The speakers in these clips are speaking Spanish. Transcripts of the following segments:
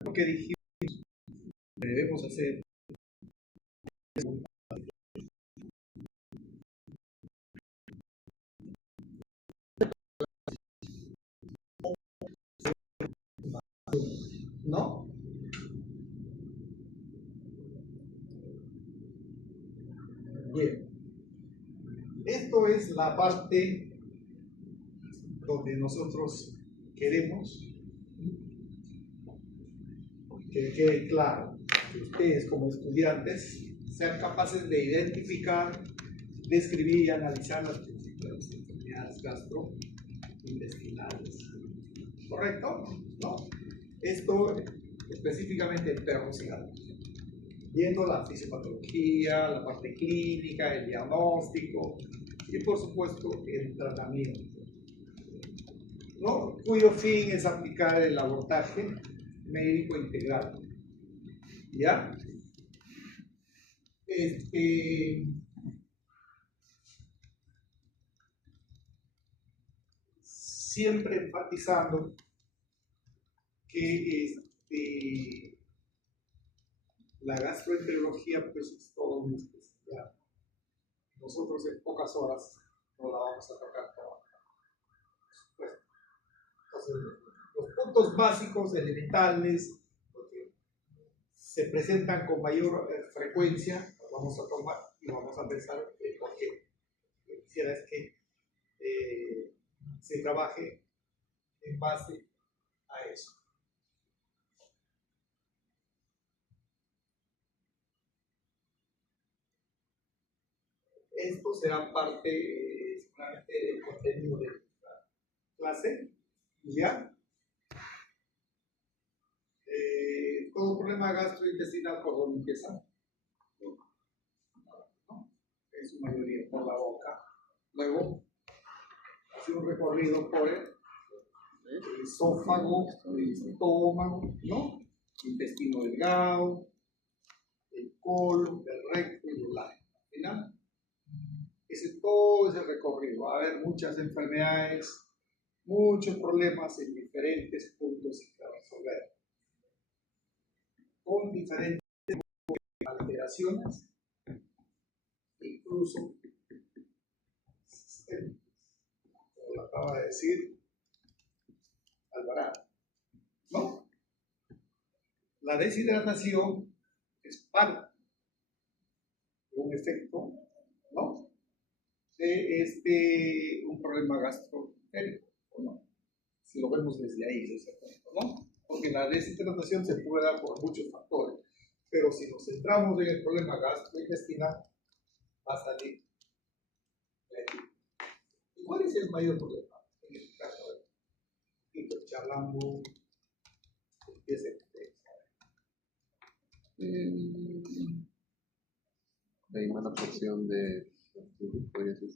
lo que dijimos que debemos hacer. ¿No? Bien. Esto es la parte donde nosotros queremos que quede claro que ustedes como estudiantes sean capaces de identificar, describir y analizar las principales enfermedades gastrointestinales. ¿Correcto? ¿No? Esto específicamente en perros y gatos. Viendo la fisiopatología, la parte clínica, el diagnóstico y por supuesto el tratamiento, ¿no? Cuyo fin es aplicar el abordaje médico integral. ¿Ya? Siempre enfatizando que la gastroenterología pues es todo una especialidad. Nosotros en pocas horas no la vamos a tocar toda. Entonces, los puntos básicos, elementales, porque se presentan con mayor frecuencia, los vamos a tomar y vamos a pensar por qué. Lo que quisiera es que se trabaje en base a eso. Esto será parte seguramente del contenido de la clase. ¿Ya? Todo problema gastrointestinal, ¿por dónde empieza? ¿No? En su mayoría por la boca. Luego hace un recorrido por el esófago, el estómago, ¿no? Intestino delgado, el colon, el recto y el ano. ¿Final? Todo ese recorrido. Va a haber muchas enfermedades, muchos problemas en diferentes puntos que resolver, con diferentes alteraciones, incluso sistémicas, como lo acaba de decir Alvarado, ¿no? La deshidratación es parte de un efecto, ¿no? De un problema gastroentérico, ¿no? Si lo vemos desde ahí, ¿no? Porque la deshidratación se puede dar por muchos factores, pero si nos centramos en el problema gastrointestinal, va a salir de ahí. ¿Y cuál es el mayor problema en este caso? Charlando, empiece. Hay mala porción de podría ser.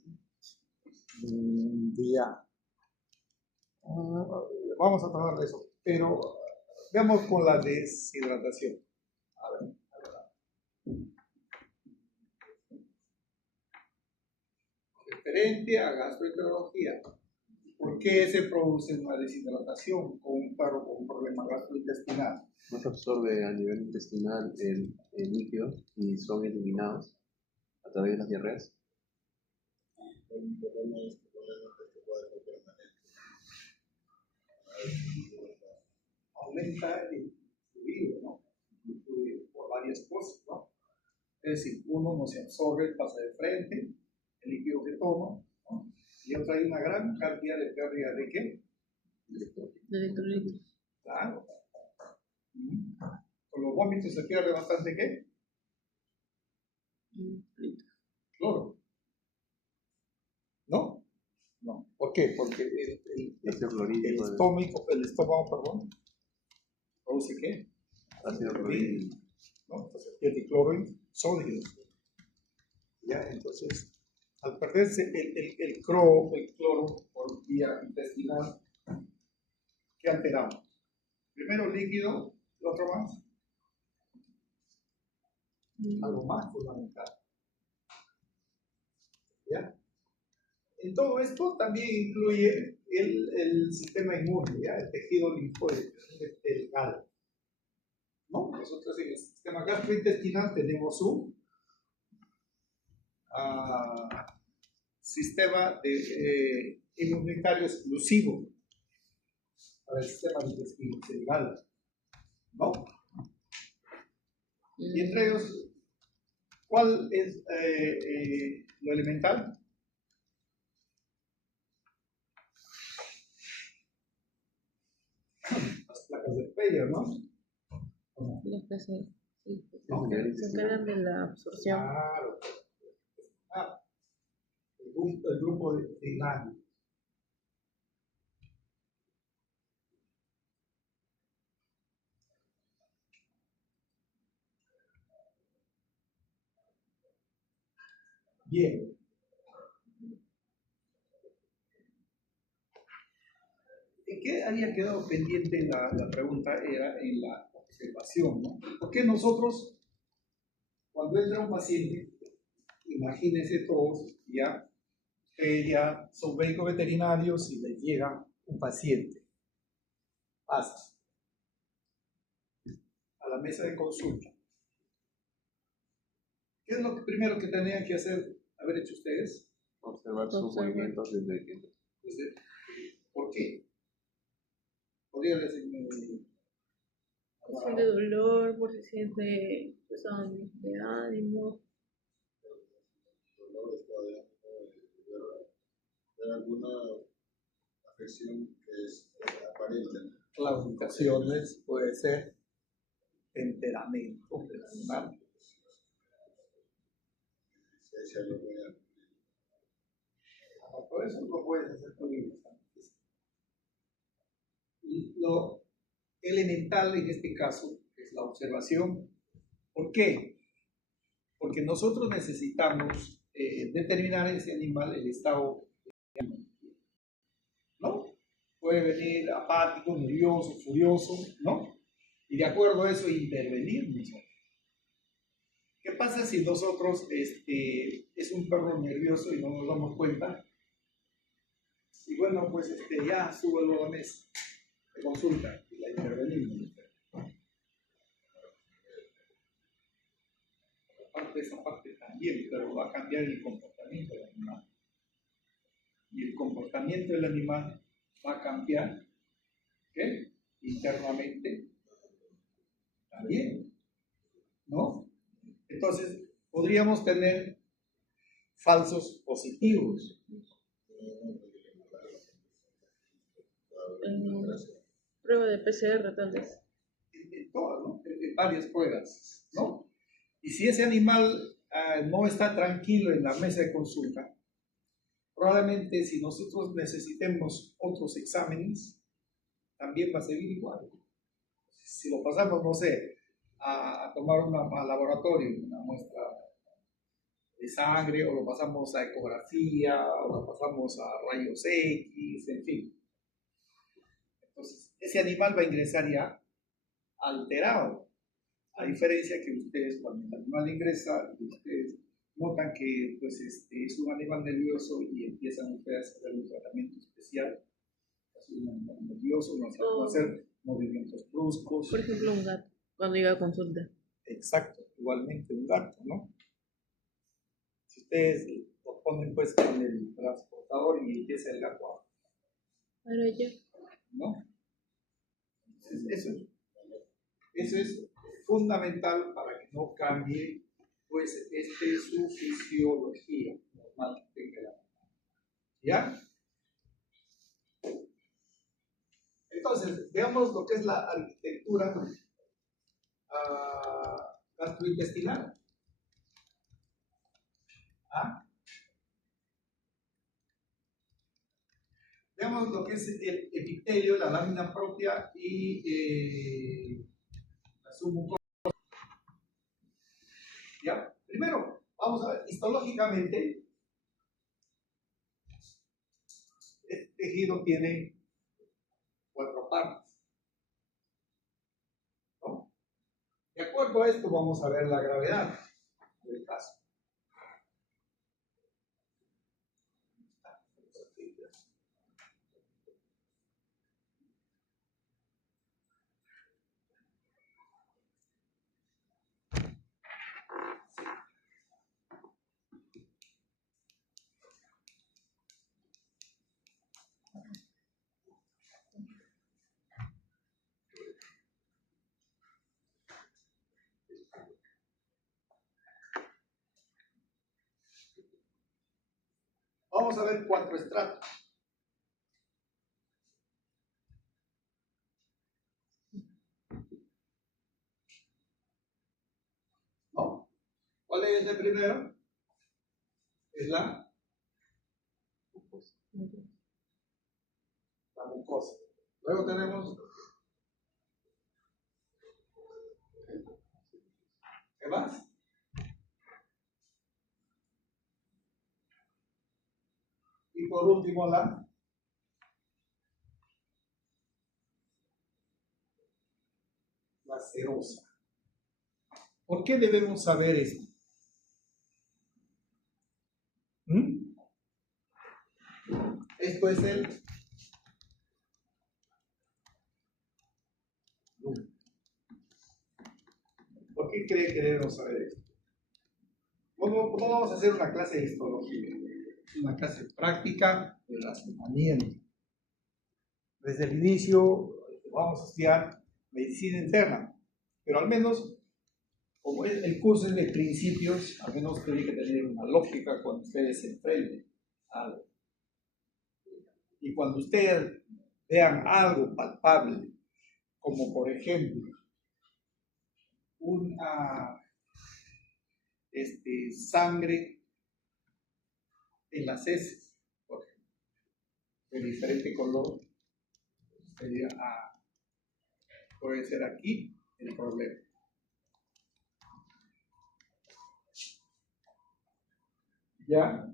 Ya. Vamos a tratar de eso, pero veamos con la deshidratación. A ver. Referente a gastroenterología, ¿por qué se produce una deshidratación con un perro con un problema gastrointestinal? No se absorbe a nivel intestinal el líquido y son eliminados a través de las diarreas. Aumenta el fluido, ¿no? El fluido por varias cosas, ¿no? Es decir, uno no se absorbe, pasa de frente, el líquido que toma, ¿no? Y otra hay una gran cantidad de pérdida de ¿qué? De electrolitos. Claro. Con los vómitos se pierde bastante ¿qué? Cloro. ¿No? No. ¿Por qué? Porque el estómago, perdón, produce ¿qué? Ácido clorhídrico. ¿No? Entonces pierde cloro y sodio. ¿Ya? Entonces, al perderse el cloro por vía intestinal, ¿qué alteramos? Primero líquido, y otro más. Algo más fundamental. ¿Ya? En todo esto también incluye el sistema inmune, ¿ya? El tejido linfóide delgado, ¿no? Nosotros en el sistema gastrointestinal tenemos un sistema inmunitario exclusivo para el sistema digestivo cerebral, ¿no? Y entre ellos, ¿cuál es lo elemental? Las placas de Peyer, ¿no? Las clases, sí, No, se encargan de la absorción. claro. El grupo de Nani. Bien. ¿En qué había quedado pendiente la pregunta? Era en la observación, ¿no? Porque nosotros, cuando entra un paciente, imagínense todos, ya son médicos veterinarios y les llega un paciente. Pasa a la mesa de consulta. ¿Qué es lo primero que tenían que haber hecho ustedes? Observar sus movimientos desde que... ¿Por qué? ¿Podría decirme? Por si siente dolor, por si siente pesado de ánimo. ¿Hay alguna afección que es aparente? Claudicaciones, puede ser temperamento del animal. Si hay alguna Por eso lo puedes hacer con libros. Lo elemental en este caso es la observación. ¿Por qué? Porque nosotros necesitamos determinar ese animal el estado, ¿no? Puede venir apático, nervioso, furioso, ¿no? Y de acuerdo a eso intervenir nosotros. ¿Qué pasa si nosotros es un perro nervioso y no nos damos cuenta? Y bueno, pues ya súbelo a la mesa de consulta y la intervenimos. Aparte de esa parte también, pero va a cambiar el comportamiento del animal. Y el comportamiento del animal va a cambiar, ¿qué? Internamente también, ¿no? Entonces, podríamos tener falsos positivos. Prueba de PCR tal vez. En todas, ¿no? En varias pruebas, ¿no? Y si ese animal no está tranquilo en la mesa de consulta, probablemente si nosotros necesitemos otros exámenes, también va a seguir igual. Si lo pasamos, no sé, a tomar a laboratorio, una muestra de sangre, o lo pasamos a ecografía, o lo pasamos a rayos X, en fin. Entonces, ese animal va a ingresar ya alterado, a diferencia que ustedes, cuando el animal ingresa, ustedes notan que pues, es un animal nervioso y empiezan ustedes a hacer un tratamiento especial. Es un animal nervioso, no va a hacer movimientos bruscos. Por ejemplo, un gato, cuando llega a consulta. Exacto, igualmente un gato, ¿no? Si ustedes lo ponen pues con el transportador y empieza el gato a... ¿no? Entonces, eso es fundamental para que no cambie pues su fisiología normal que tenga la animal. ¿Ya? Entonces, veamos lo que es la arquitectura gastrointestinal. Veamos lo que es el epitelio, la lámina propia y la submucosa. ¿Ya? Primero, vamos a ver, histológicamente, este tejido tiene 4 partes. ¿No? De acuerdo a esto, vamos a ver la gravedad del caso. vamos a ver 4 estratos. ¿No? ¿Cuál es el primero? Es la mucosa. Luego tenemos, ¿qué más? Y por último la serosa. ¿Por qué debemos saber esto? Esto es el lumen. ¿Por qué cree que debemos saber esto? No vamos a hacer una clase de histología, una clase práctica de razonamiento. Desde el inicio vamos a estudiar medicina interna, pero al menos, como el curso es de principios, al menos tiene que tener una lógica cuando ustedes se enfrenten a algo. Y cuando ustedes vean algo palpable, como por ejemplo una sangre en las heces, por ejemplo, de diferente color, usted dirá, puede ser aquí el problema. ¿Ya?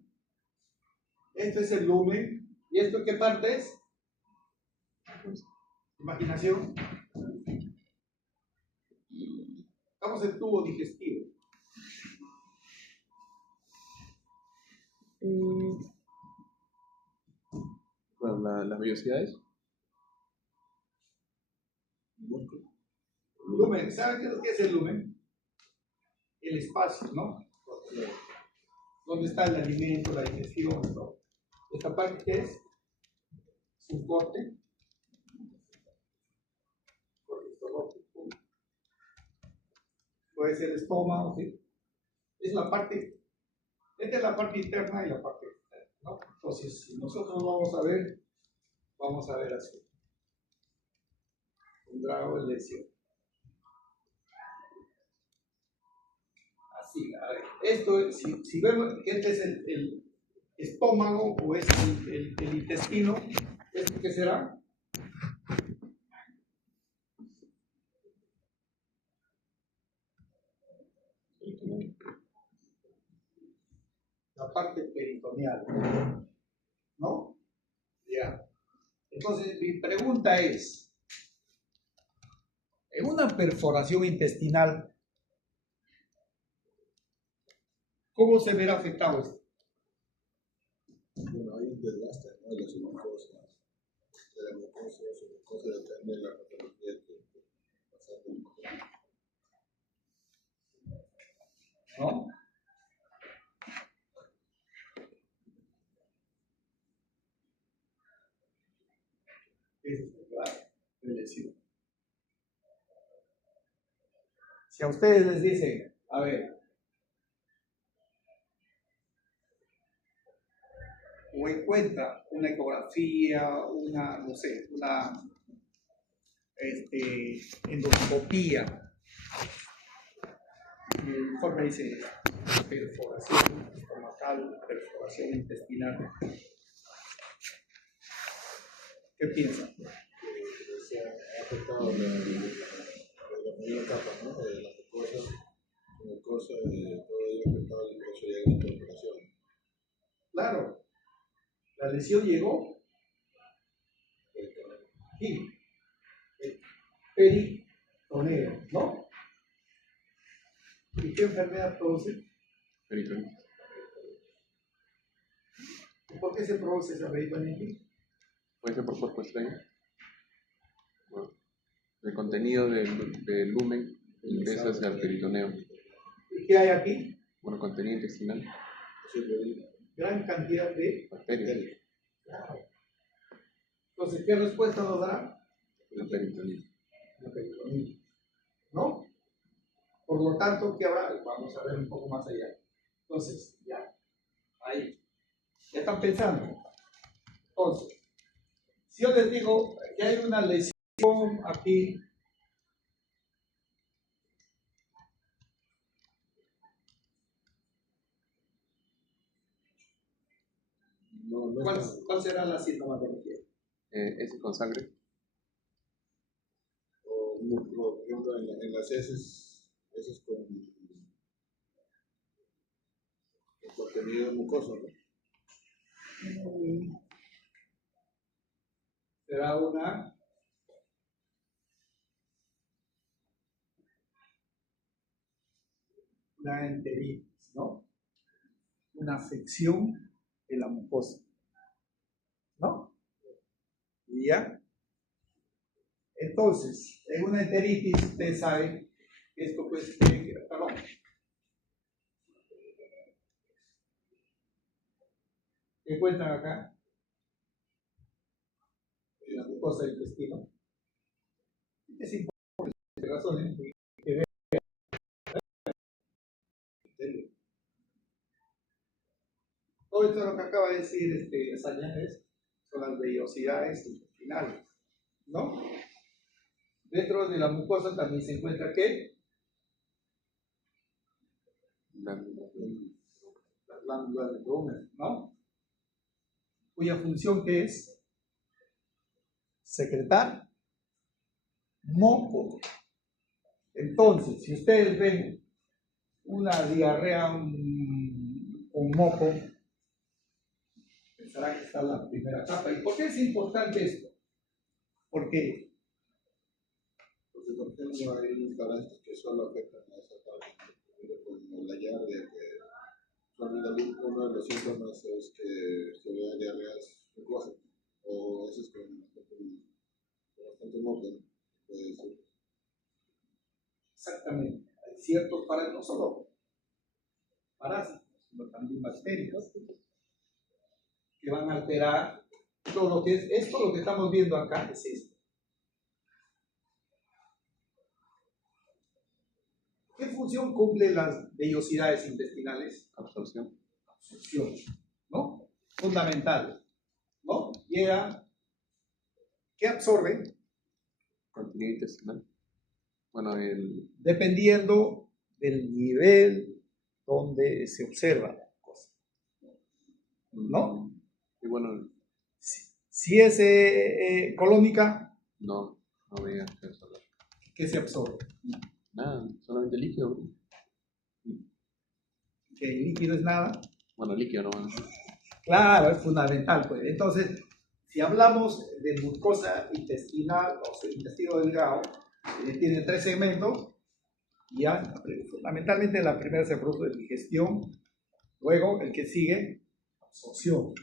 Este es el lumen. ¿Y esto qué parte es? Imaginación. Estamos en tubo digestivo. Bueno, las vellosidades. Lumen, ¿saben qué es el lumen? El espacio, ¿no? ¿Dónde está el alimento, la digestión? ¿No? Esta parte ¿qué es? Un corte. Puede ser el estómago, ¿sí? Es la parte, esta es la parte interna y la parte externa, ¿no? Entonces, si nosotros vamos a ver así. Un grado de lesión. Así, a ver. Esto, si vemos que este es el estómago o es el intestino, ¿esto qué será? La parte peritoneal, ¿no? Ya. Entonces, mi pregunta es, en una perforación intestinal, ¿cómo se verá afectado esto? Bueno, hay un desgaste, ¿no? De las mucosas, de la mucosa depende de la patología que pasa con el cuerpo. ¿No? Ese es el grado de lesión. Si a ustedes les dicen, a ver, o encuentra una ecografía, una, no sé, una endoscopía, el informe dice perforación estomacal, perforación intestinal. ¿Qué piensan? Se ha afectado la primera etapa, ¿no? De las mucosas, todo ello ha afectado y por eso llega la perforación. Claro, la lesión llegó aquí, el peritoneo, ¿no? ¿Y qué enfermedad produce? Peritonitis. ¿Y por qué se produce esa peritonitis? Puede ser por cuerpo extraño. Bueno, el contenido del lumen ingresa hacia el peritoneo. ¿Y qué hay aquí? Bueno, contenido intestinal. Gran cantidad de Bacterias. Claro. Entonces, ¿qué respuesta nos dará? La peritonitis. La peritonitis. ¿No? Por lo tanto, ¿qué habrá? Vamos a ver un poco más allá. Entonces, ya. Ahí. ¿Qué están pensando? Entonces, si yo les digo que hay una lesión aquí, No ¿cuál, está. cuál será la sintomatología? Ese con sangre. Por ejemplo, en las heces con contenido mucoso, ¿no? Será una enteritis, ¿no? Una afección de la mucosa, ¿no? ¿Y ya? Entonces, en una enteritis, usted sabe que esto pues, perdón, ¿qué encuentran acá? En la mucosa del intestino. Es importante, por razones que ver. Todo esto lo que acaba de decir Sañanes son las vellosidades intestinales, ¿no? Dentro de la mucosa también se encuentra ¿qué? Las glándulas de Brunner, ¿no? Cuya función ¿qué es? Secretar moco. Entonces, si ustedes ven una diarrea con moco, pensarán que está en la primera capa. ¿Y por qué es importante esto? Porque Porque, por ejemplo, hay parásitos que solo afectan a esa parte, como la yardia, que uno de los síntomas es que se vean diarreas mucosas, o heces con bastante moco, ¿no? Puede ser. exactamente, hay ciertos parásitos, no solo parásitos, sino también bacterias, que van a alterar todo lo que es esto, lo que estamos viendo acá, es esto. ¿Qué función cumplen las vellosidades intestinales? Absorción. Absorción, ¿no? Fundamental, ¿no? Llega, ¿qué absorbe? Contenido intestinal. Bueno, Dependiendo del nivel donde se observa la cosa, ¿no? Y bueno, Si es colónica, no veía eso. ¿qué se absorbe? Nada, solamente líquido. Que el líquido es nada. Bueno, líquido nomás. Claro, es fundamental. Pues. Entonces, si hablamos de mucosa intestinal o sea, intestino delgado, tiene tres segmentos. Ya, fundamentalmente la primera se produce de digestión, luego el que sigue, absorción,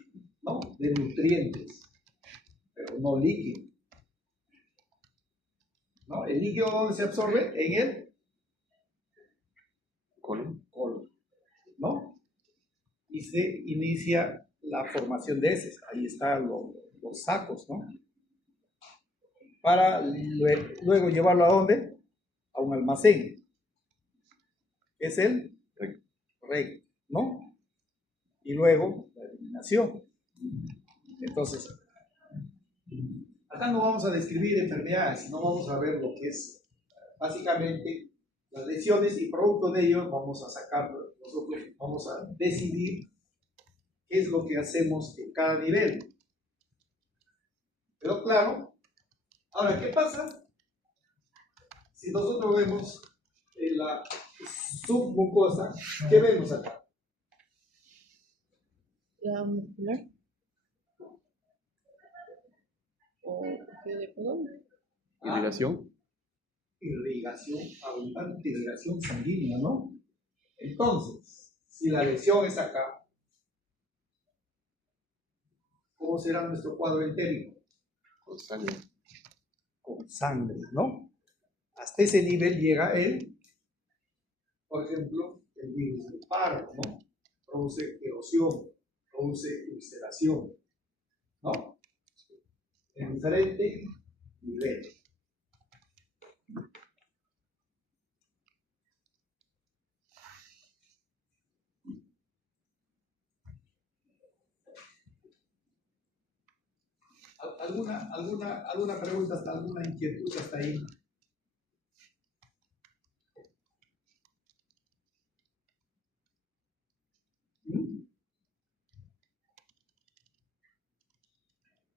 ¿no? De nutrientes, pero no líquido. ¿No? ¿El líquido dónde se absorbe? En el Colon. ¿no? Y se inicia la formación de heces. Ahí están los sacos, ¿no? Para luego llevarlo a dónde? A un almacén. Es el recto, ¿no? Y luego la eliminación. Entonces, acá no vamos a describir enfermedades, sino vamos a ver lo que es básicamente las lesiones y producto de ello vamos a sacar, nosotros vamos a decidir qué es lo que hacemos en cada nivel. ¿Quedó claro? Ahora, ¿qué pasa si nosotros vemos en la submucosa? ¿Qué vemos acá? La muscular. O de colon. Irrigación. Irrigación, abundante irrigación sanguínea, ¿no? Entonces, si la lesión es acá, ¿cómo será nuestro cuadro entérico? Con sangre. Con sangre, ¿no? Hasta ese nivel llega por ejemplo, el virus del paro, ¿no? Produce erosión, produce ulceración, ¿no? En diferente nivel. ¿Alguna pregunta, hasta alguna inquietud hasta ahí?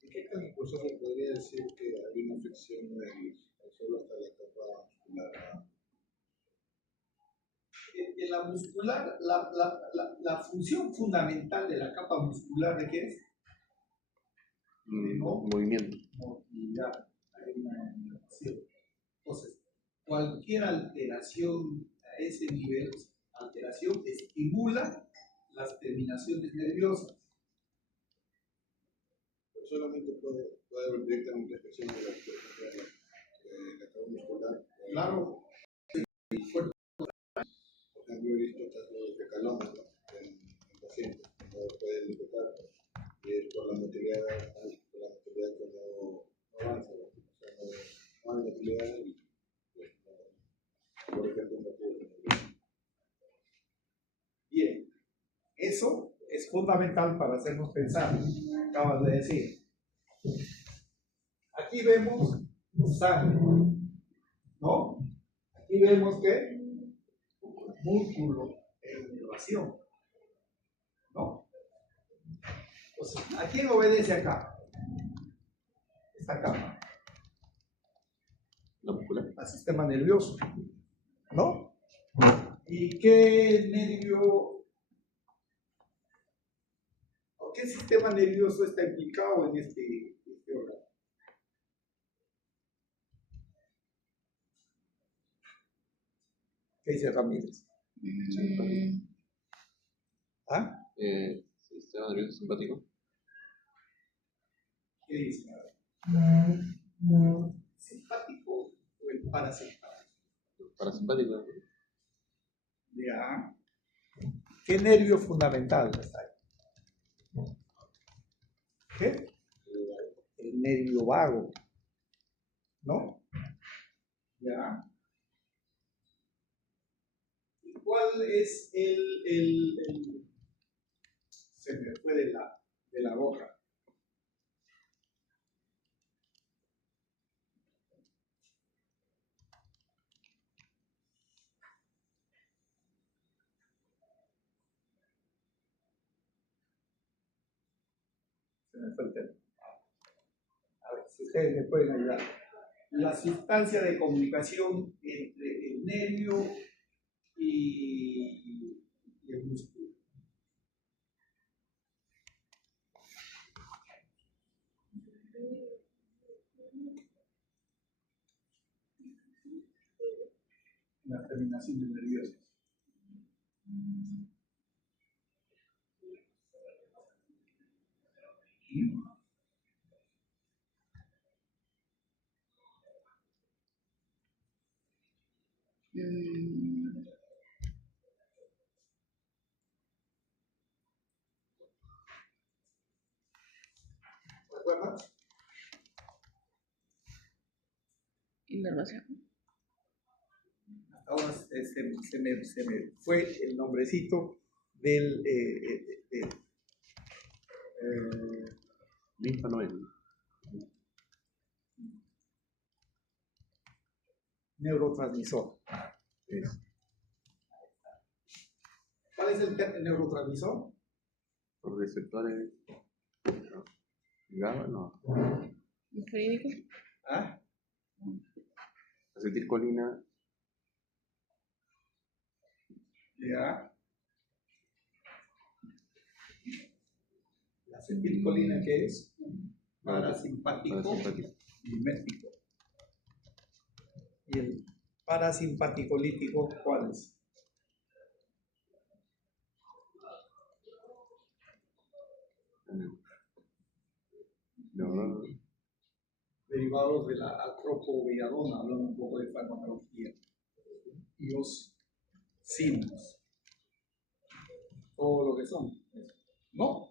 ¿En qué caso se podría decir que hay una afección en el suelo hasta la capa muscular? En la muscular, la función fundamental de la capa muscular, ¿de qué es? Movimiento. Movilidad. Hay una alteración. Entonces, cualquier alteración a ese nivel, alteración estimula las terminaciones nerviosas. Pero solamente puede haber directamente afección de la capa muscular. Claro. Por ejemplo, he visto casos de calómetro en pacientes que no pueden interpretar y es por la motilidad que no avanza, ¿no? O sea, no hay motilidad y pues, por ejemplo, no puede. Bien, eso es fundamental para hacernos pensar, acabas de decir. Aquí vemos sangre, ¿no? Aquí vemos que músculo en elevación, ¿no? Entonces, ¿a quién obedece acá? Esta capa. La muscular. Al sistema nervioso, ¿no? ¿Y qué nervio o qué sistema nervioso está implicado en este órgano? ¿Qué dice Ramírez? ¿Ah? Sistema nervioso simpático. ¿Qué dice? ¿Simpático o el parasimpático? Parasimpático. ¿No? Ya. ¿Qué nervio fundamental está ahí? ¿Qué? El nervio vago, ¿no? Ya. ¿Y cuál es el se me fue de la boca? Se me fue el tema. A ver, si ustedes me pueden ayudar. La sustancia de comunicación entre el nervio y el músculo. Las terminaciones nerviosas. ¿Recuerdas? Innervación. Ahora se me fue el nombrecito del Linfanoide. neurotransmisor. ¿Cuál es el neurotransmisor? Los receptores. No. GABA, no. Muscarínico. ¿Ah? Acetilcolina. Ya. La acetilcolina, ¿qué es? Parasimpático mimético. ¿Y el parasimpático lítico cuál es? No. Derivados de la acropoviadona, hablando un poco de farmacología. Y los sinos. Todo lo que son. ¿No?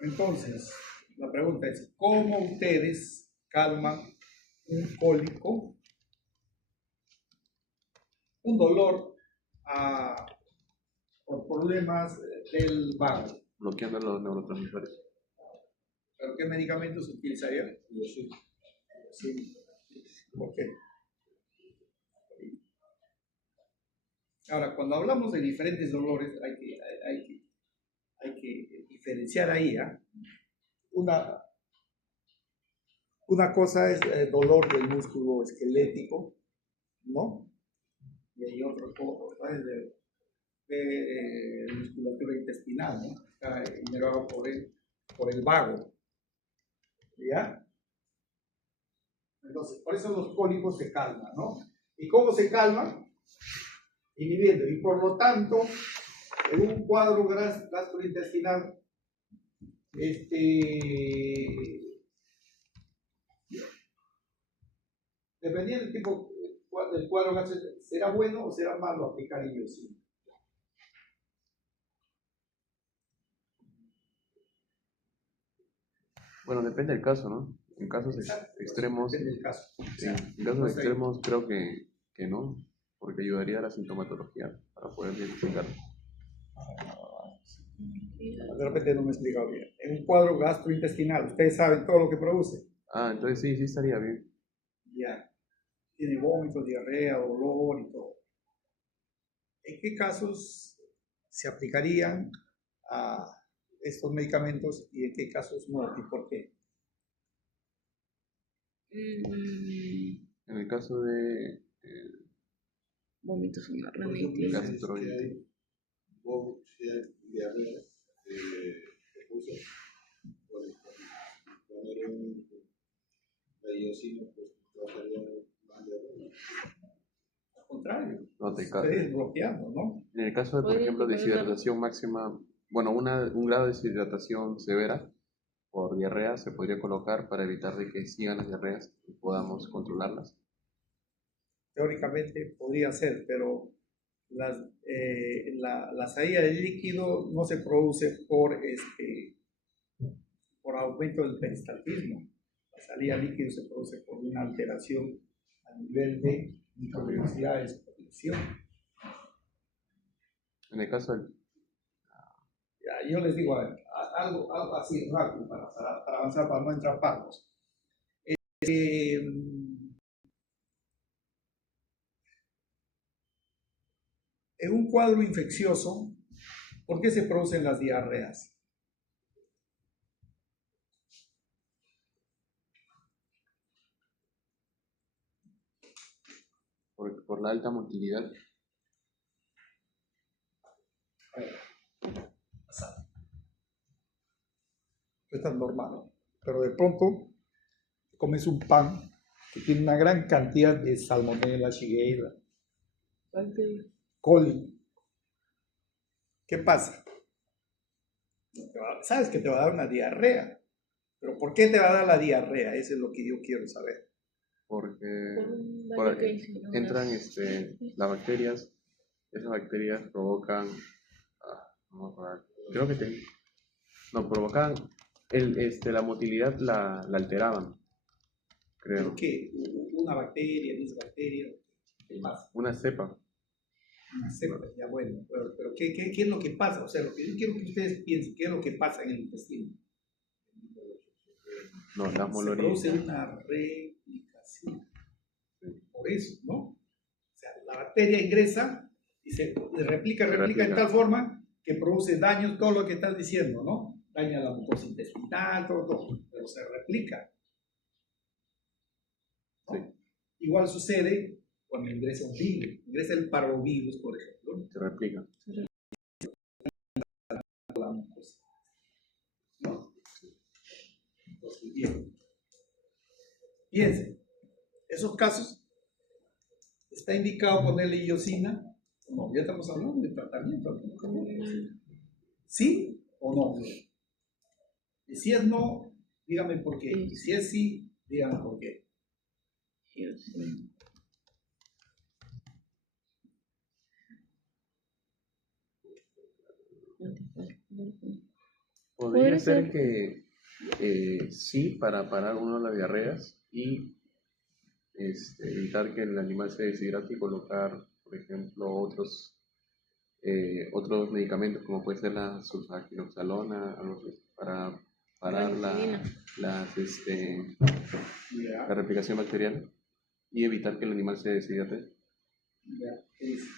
Entonces, la pregunta es, ¿cómo ustedes calman un cólico, un dolor por problemas del vago? bloqueando los neurotransmisores. ¿Pero qué medicamentos utilizaría? Sí. ¿Por qué? Ahora, cuando hablamos de diferentes dolores, hay que diferenciar ahí. Una cosa es el dolor del músculo esquelético, ¿no? Y hay otra cosa es de musculatura intestinal, ¿no? Está inervado por el vago, ¿ya? Entonces, por eso los cólicos se calman, ¿no? ¿Y cómo se calman? Inhibiendo. Y por lo tanto, en un cuadro gastrointestinal, dependiendo del tipo del cuadro gastrointestinal, ¿será bueno o será malo aplicar iosina? Bueno, depende del caso, ¿no? En casos extremos, Depende del caso. sí, en casos extremos creo que no, porque ayudaría a la sintomatología para poder identificarlo. De repente no me he explicado bien. En un cuadro gastrointestinal, ustedes saben todo lo que produce. Ah, entonces sí estaría bien. Ya. Tiene vómitos, diarrea, dolor y todo. ¿En qué casos se aplicarían a estos medicamentos y en qué casos no? ¿Y por qué? En el caso de Vómitos en la Por ejemplo, rinitis. gastroenteritis. si hay diarrea, se puso poner la iosina, pues trataría más diarrea. Al contrario, No te ustedes bloqueando, ¿no? En el caso de, por ejemplo, deshidratación máxima, bueno, un grado de deshidratación severa por diarrea se podría colocar para evitar de que sigan las diarreas y podamos controlarlas. Teóricamente podría ser, pero la salida del líquido no se produce por aumento del peristaltismo. La salida del líquido se produce por una alteración a nivel de microvelocidades por presión. En el caso del... Ya, yo les digo algo así rápido para avanzar, para no entrar pagos. En un cuadro infeccioso, ¿por qué se producen las diarreas? por la alta motilidad. Esto es normal, pero de pronto comes un pan que tiene una gran cantidad de salmonella, shigella, coli. ¿Qué pasa? Sabes que te va a dar una diarrea, pero ¿por qué te va a dar la diarrea? Eso es lo que yo quiero saber. Porque Por un daño que hizo, ¿no? entran las bacterias, esas bacterias provocan, creo que provocan la motilidad la alteraban, creo. ¿Pero qué? ¿Una bacteria, bacteria? ¿Qué pasa? Una cepa. Una cepa, ya bueno, pero ¿qué es lo que pasa? O sea, lo que yo quiero que ustedes piensen, ¿qué es lo que pasa en el intestino? No, las Se molorías. produce una replicación. Por eso, ¿no? O sea, la bacteria ingresa y se replica en tal forma que produce daños, todo lo que estás diciendo, ¿no? Daña la mucosa intestinal, todo, pero se replica. ¿no? Sí. Igual sucede cuando ingresa un virus, ingresa el parvovirus, por ejemplo. Se replica. La mucosa. ¿No? Entonces, bien. Piensen, esos casos está indicado ponerle iosina. No, ya estamos hablando de tratamiento. ¿Sí o no? Y si es no, dígame por qué. Y si es sí, dígame por qué. Podría ser que sí, para parar uno de las diarreas y evitar que el animal se deshidrate y colocar, por ejemplo, otros otros medicamentos como puede ser la sulfaquiloxalona, algo así, para parar Penicilina. Ya, la replicación bacteriana y evitar que el animal se deshidrate. ya. ¿Qué dice?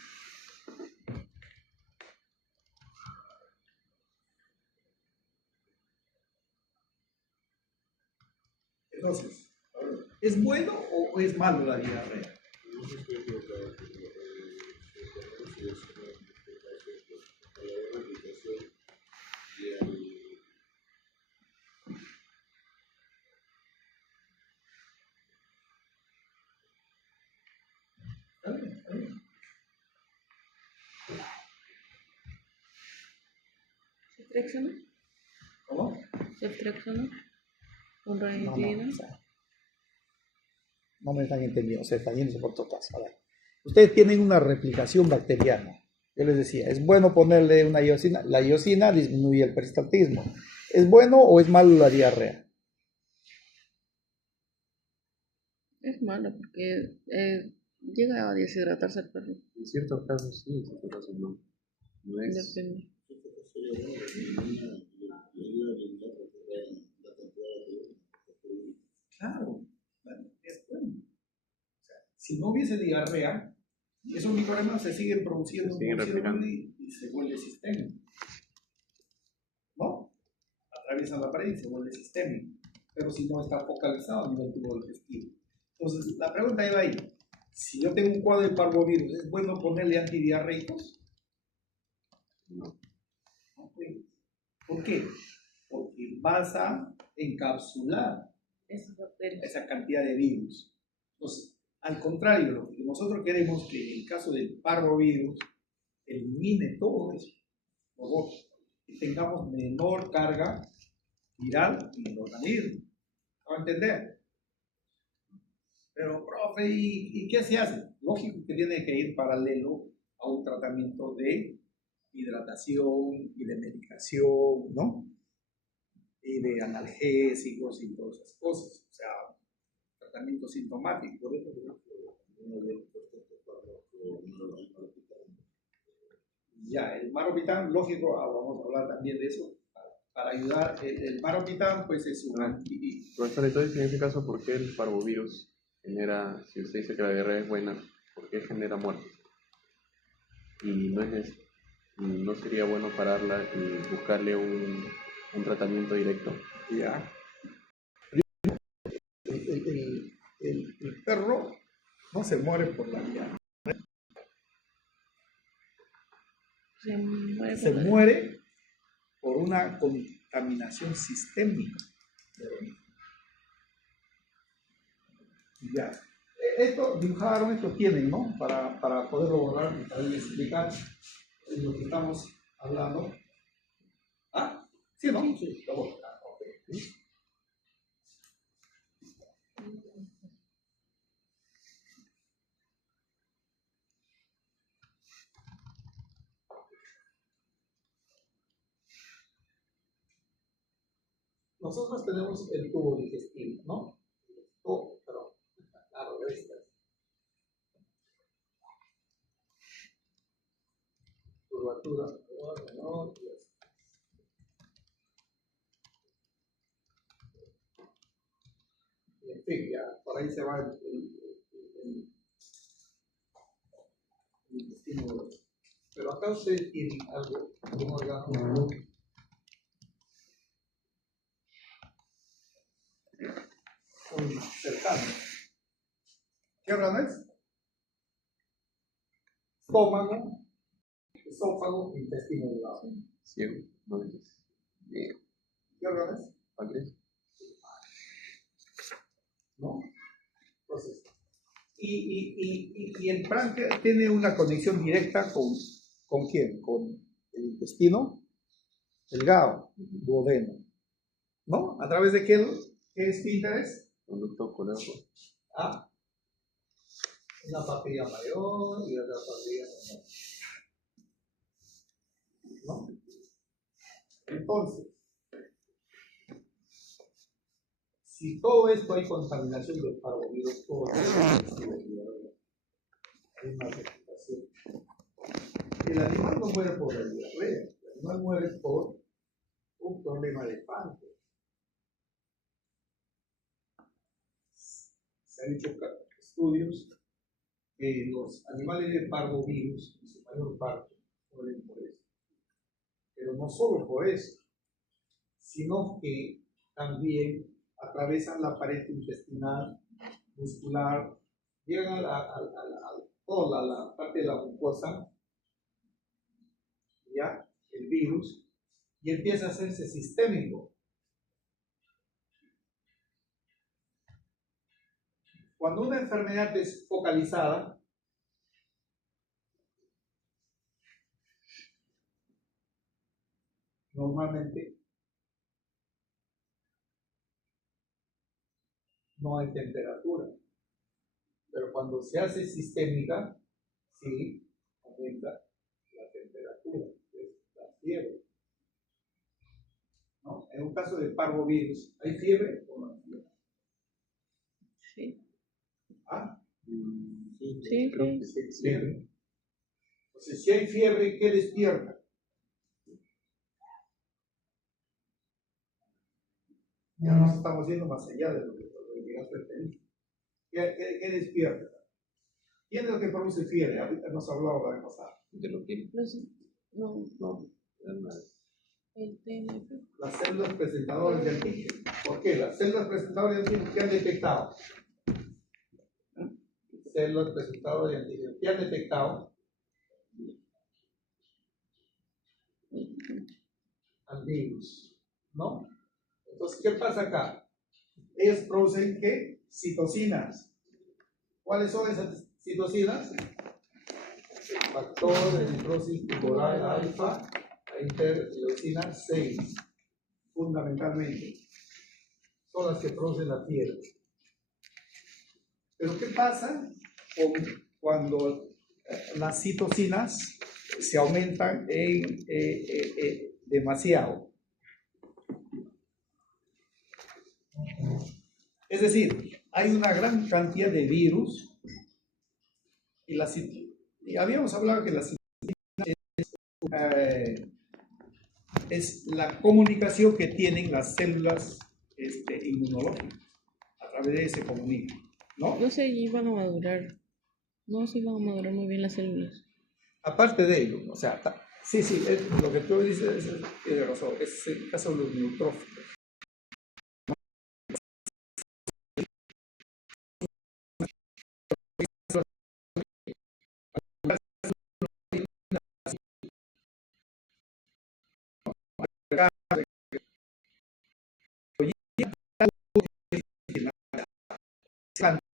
Entonces, a ver, ¿es bueno o es malo la diarrea? No sé qué es lo que se conoce, es una replicación, pues, la replicación y el Está bien, está bien. Ceftriaxona. ¿Cómo? Ceftriaxona. Con No, ranitidina. o sea, no me están entendiendo, se están yendo por todas. A ver, ustedes tienen una replicación bacteriana. Yo les decía, es bueno ponerle una iosina. La iosina disminuye el peristaltismo. ¿Es bueno o es malo la diarrea? Es malo porque llega a deshidratarse el perro. En ciertos casos sí, en ciertos casos no. No es. Depende. sería bueno, le ayuda a eliminar la cantidad de Claro, bueno, es bueno. O sea, si no hubiese diarrea, esos microorganismos se siguen produciendo, Se siguen replicando. y se vuelve sistémico. ¿No? Atraviesan la pared y se vuelve sistémico. Pero si no está focalizado a nivel tubo digestivo. Entonces, la pregunta iba ahí. Si yo tengo un cuadro de parvovirus, ¿es bueno ponerle antidiarreicos? No. No, pues. ¿Por qué? Porque vas a encapsular Esas bacterias. esa cantidad de virus. Entonces, al contrario, lo que nosotros queremos que en el caso del parvovirus elimine todo eso, por favor, que tengamos menor carga viral en el organismo. ¿Va a entender? Pero, profe, ¿y qué se hace? Lógico que tiene que ir paralelo a un tratamiento de hidratación y de medicación, ¿no? Y de analgésicos y todas esas cosas. O sea, tratamiento sintomático. Por eso ya, el maropitán, lógico, vamos a hablar también de eso, para ayudar. El maropitán, pues es un anti... Profesor, entonces en ese caso, ¿por qué el parvovirus genera, si usted dice que la diarrea es buena, ¿por qué genera muerte? Y no sería bueno pararla y buscarle un tratamiento directo. Ya. El perro no se muere por la diarrea. Se muere por una contaminación sistémica. Ya. Esto dibujaron, esto tienen, ¿no? Para poderlo borrar y poder explicar lo que estamos hablando. ¿Ah? ¿Sí, no? Sí, lo borro. Ah, ok. Nosotros tenemos el tubo digestivo, ¿no? Oh, perdón. Claro, esta. Curvatura menor, y así. Y en fin, ya, por ahí se va el intestino grueso. Pero acá ustedes tienen algo, un órgano muy cercano. ¿Qué órgano es? Estómago, esófago, intestino delgado. Ciego, no dices. Bien. ¿Qué órgano es? ¿Páncreas? ¿No? Entonces, y el páncreas tiene una conexión directa ¿con quién? Con el intestino delgado, duodeno. ¿No? ¿A través de qué esfínter es? Conducto colédoco. Ah, una papilla mayor y otra papilla menor. ¿No? Entonces, si todo esto hay contaminación del parvovirus, todo esto hay una reputación. el animal no muere por la diarrea, el animal muere por un problema de páncreas. Se han hecho estudios que los animales de parvovirus, en su mayor parte, mueren por eso. Pero no solo por eso, sino que también atravesan la pared intestinal, muscular, llegan a toda la parte de la mucosa, ya, el virus, y empieza a hacerse sistémico. Cuando una enfermedad es focalizada, normalmente no hay temperatura, pero cuando se hace sistémica, sí, aumenta la temperatura, es la fiebre. ¿No? En un caso de parvovirus, ¿hay fiebre o no hay fiebre? Sí. ¿Ah? Sí, Creo sí. que sí. Fiebre. Entonces, si hay fiebre, ¿qué despierta? Ya nos estamos yendo más allá de lo que llegaste a tener. ¿Qué despierta? ¿Quién es lo que produce fiebre? Ahorita nos hablaba la vez pasada. De lo que No, no, era nada. el TNF. Las células presentadoras de antígeno. ¿Por qué? Las células presentadoras de antígeno, ¿qué han detectado? Células presentadoras de antígeno, ¿qué han detectado? Al virus, ¿no? Entonces, ¿qué pasa acá? Ellos producen, ¿qué? Citocinas. ¿Cuáles son esas citocinas? Factor de necrosis tumoral alfa, la interleucina 6, fundamentalmente. Son las que producen la fiebre. Pero ¿qué pasa cuando las citocinas se aumentan demasiado? Es decir, hay una gran cantidad de virus y habíamos hablado que la es la comunicación que tienen las células inmunológicas. A través de se comunican, ¿no? No sé, iban a madurar. No se iban a madurar muy bien las células. Aparte de ello, o sea, sí, lo que tú dices es razón, es el caso de los neutrófilos.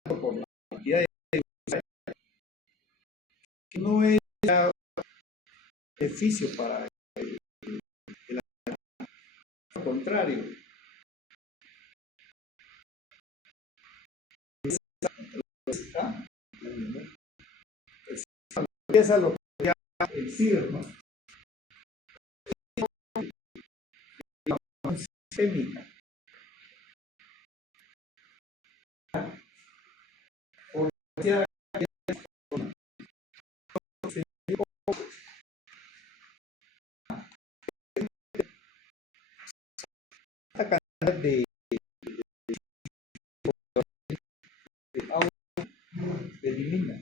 Por la cantidad de que no es beneficio para al contrario. Empieza lo que llama el CIR, ¿no? Sistémica. Por esta cantidad de agua se elimina.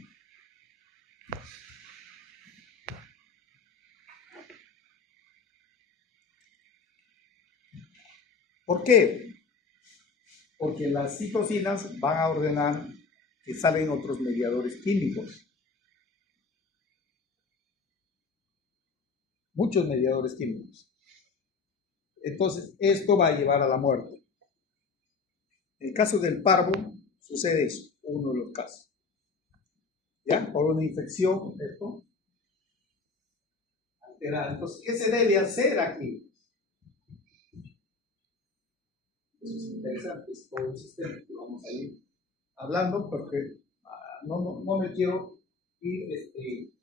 ¿Por qué? Porque las citocinas van a ordenar que salen otros mediadores químicos. Muchos mediadores químicos. Entonces, esto va a llevar a la muerte. En el caso del parvo, sucede eso, uno de los casos. ¿Ya? Por una infección, esto alterada. Entonces, ¿qué se debe hacer aquí? Eso es interesante, es todo un sistema que vamos a ir hablando porque no me quiero ir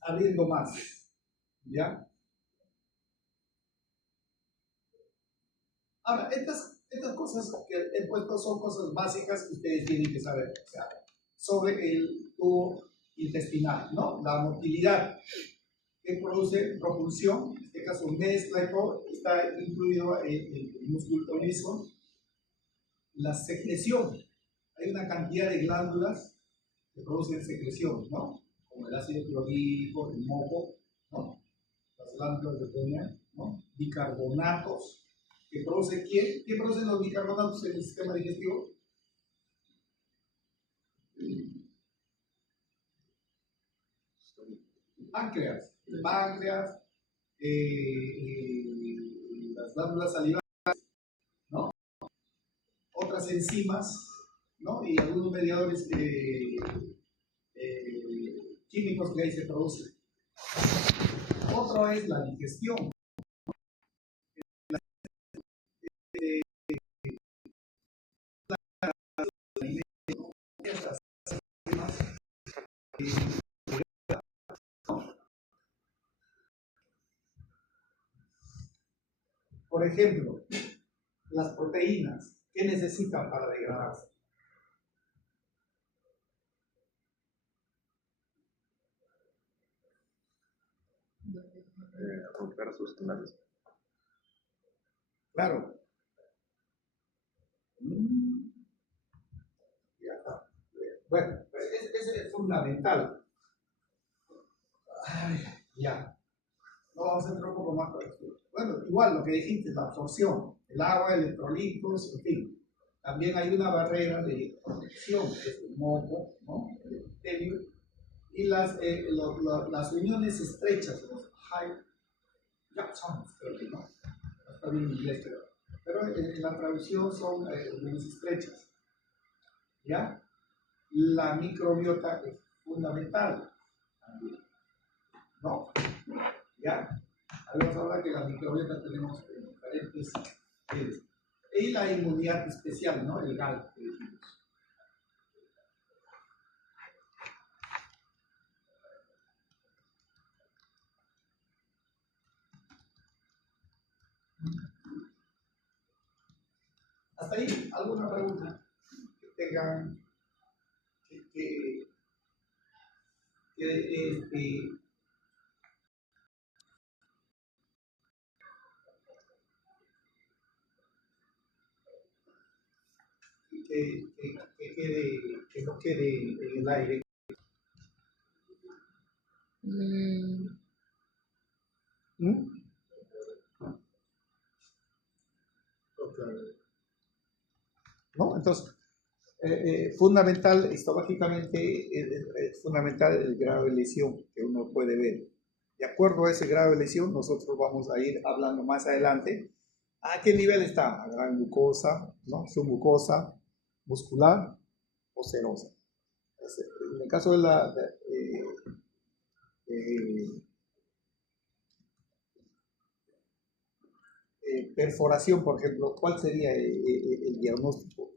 abriendo más. ¿Ya? Ahora, estas cosas que he puesto son cosas básicas que ustedes tienen que saber. O sea, sobre el tubo intestinal, ¿no? La motilidad que produce propulsión, en este caso mezcla y todo, está incluido el músculo liso. La secreción, hay una cantidad de glándulas que producen secreción, ¿no? Como el ácido clorhídrico, el moco, ¿no? Las glándulas de Brenner, ¿no? Bicarbonatos, que produce ¿quién? ¿Qué producen los bicarbonatos en el sistema digestivo? El páncreas, las glándulas salivales, ¿no? Otras enzimas, ¿no? Y algunos mediadores químicos que ahí se producen. Otro es la digestión. Por ejemplo, las proteínas, ¿qué necesitan para degradarse? Romper sus enlaces. Claro. Ya está. Bueno, pues es fundamental. Ay, ya. No vamos a entrar un poco más por esto. Bueno, igual lo que dijiste, la absorción, el agua, electrolitos, en fin. También hay una barrera de protección, que es el moco, ¿no? El epitelio, y las uniones estrechas, los high junctions, creo que no. No está bien en inglés, pero en la traducción son uniones estrechas. ¿Ya? La microbiota es fundamental también, ¿no? ¿Ya? Habíamos hablado que la microbiota tenemos diferentes y la inmunidad especial, ¿no? El GAL que dijimos. Hasta ahí, ¿alguna pregunta que tengan que no quede en el aire? ¿No? Entonces, fundamental, histológicamente, es fundamental el grado de lesión que uno puede ver. De acuerdo a ese grado de lesión, nosotros vamos a ir hablando más adelante a qué nivel está, a gran glucosa, ¿no? Submucosa, muscular o serosa. En el caso de la perforación, por ejemplo, ¿cuál sería el diagnóstico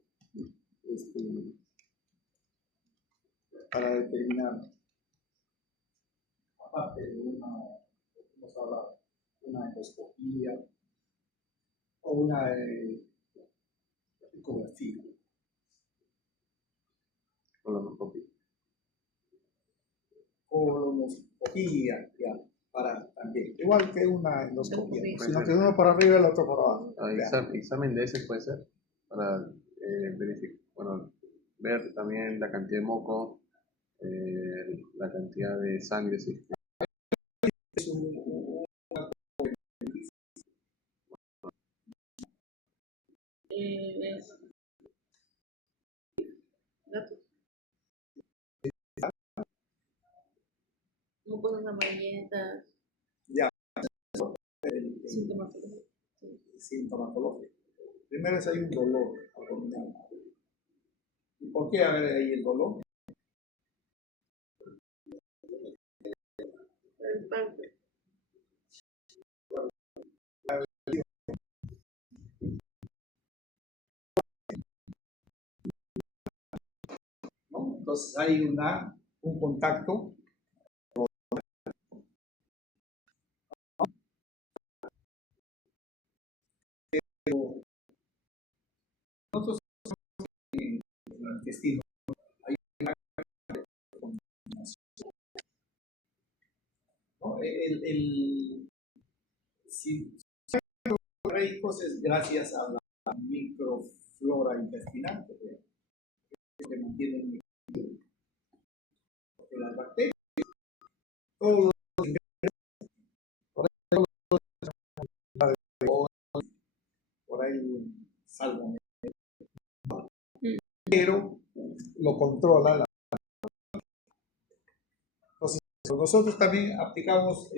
para determinar, aparte de una endoscopía o una ecografía? Colonoscopía, ya, para también. Igual que una endoscopía, sino que uno para arriba y el otro por abajo. Examen de ese puede ser para verificar, bueno, ver también la cantidad de moco, la cantidad de sangre, sí. Es Datos. Mucosas amarillentas. Ya. Sintomatológico. Sintomatológico. Primero es hay un dolor abdominal. ¿Y por qué haber ahí el dolor? El páncreas. ¿No? Entonces hay un contacto. Nosotros en el intestino hay una ¿no? Si ricos es gracias a la microflora intestinal que mantienen las bacterias. Todos los por ahí salvo, pero lo controla la. Entonces, nosotros también aplicamos